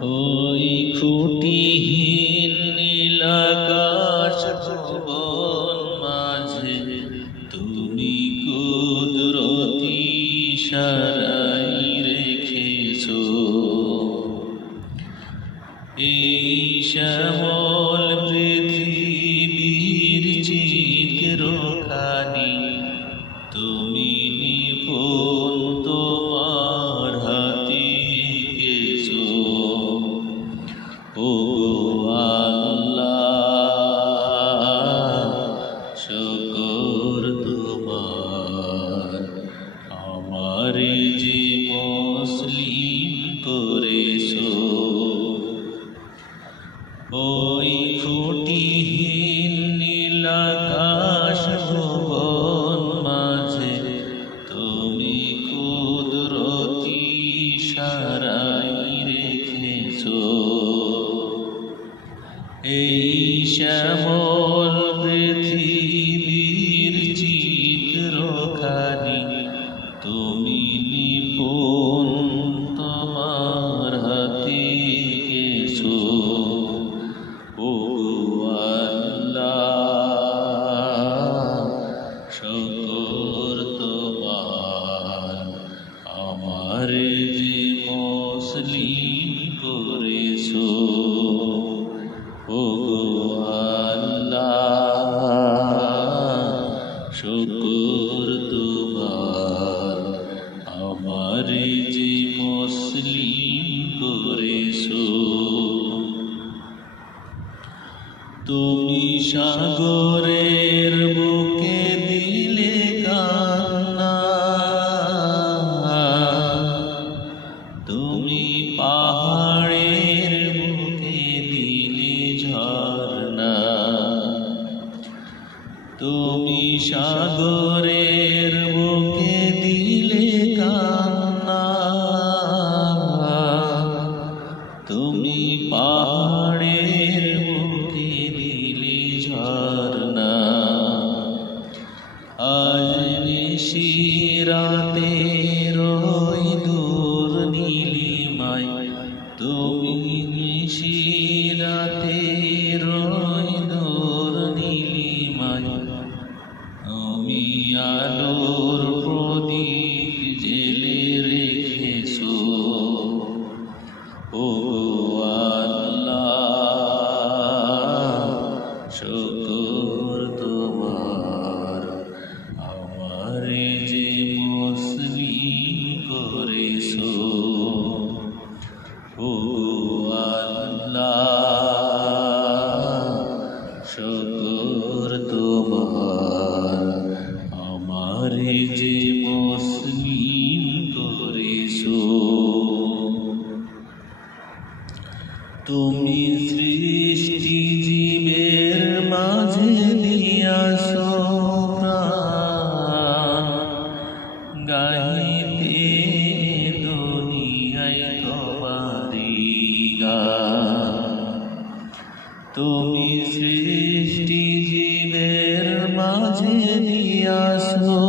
ওই খুঁটিহীন নীলাকাশ ভুবন মাঝে তুমি কুদরতি ইশারায় রেখেছো এই শ্যামল পৃথিবীর চিত্রখানি তুমি নিপুণ তোমার হাতে এঁকেছো। ও আল্লাহ শুকর তোমার আমারে যে মুসলিম করেছো। ওই খুঁটিহীন নীলাকাশ ভুবন মাঝে তুমি কুদরতি ইশারায় রেখেছো এই শ্যামল পৃথিবীর চিত্রখানি তুমি নিপুণ তোমার হাতে এঁকেছো। ও আল্লাহ শুকর তোমার আমারে যে মুসলিম করেছো। ও আল্লাহ শুকর তোমার আমারে যে মুসলিম করেছো। তুমি সাগরের বুকে দিলে কান্না, তুমি পাহাড়ের বুকে দিলে ঝরনা। তুমি সাগরের বুকে দিলে কান্না, তুমি পাহাড়ের বুকে দিলে ঝরনা। আজ নিশিরাতে রই দূর নীলিমায়, তুমি নিশিরাতে রই দূর নীলিমায়, তুমি আলোর প্রদীপ জেলে রেখেছো। ও আল্লাহ শুকর তোমার আমারে যে মুসলিম করেছো। ও আল্লাহ শুকর তোমার আমারে যে মুসলিম করেছো। তুমি সৃষ্টি জীবের মাঝে দিয়াছো প্রাণ, গাইতে দুনিয়ায় তোমারি গান। তুমি সৃষ্টি জীবের মাঝে দিয়াছো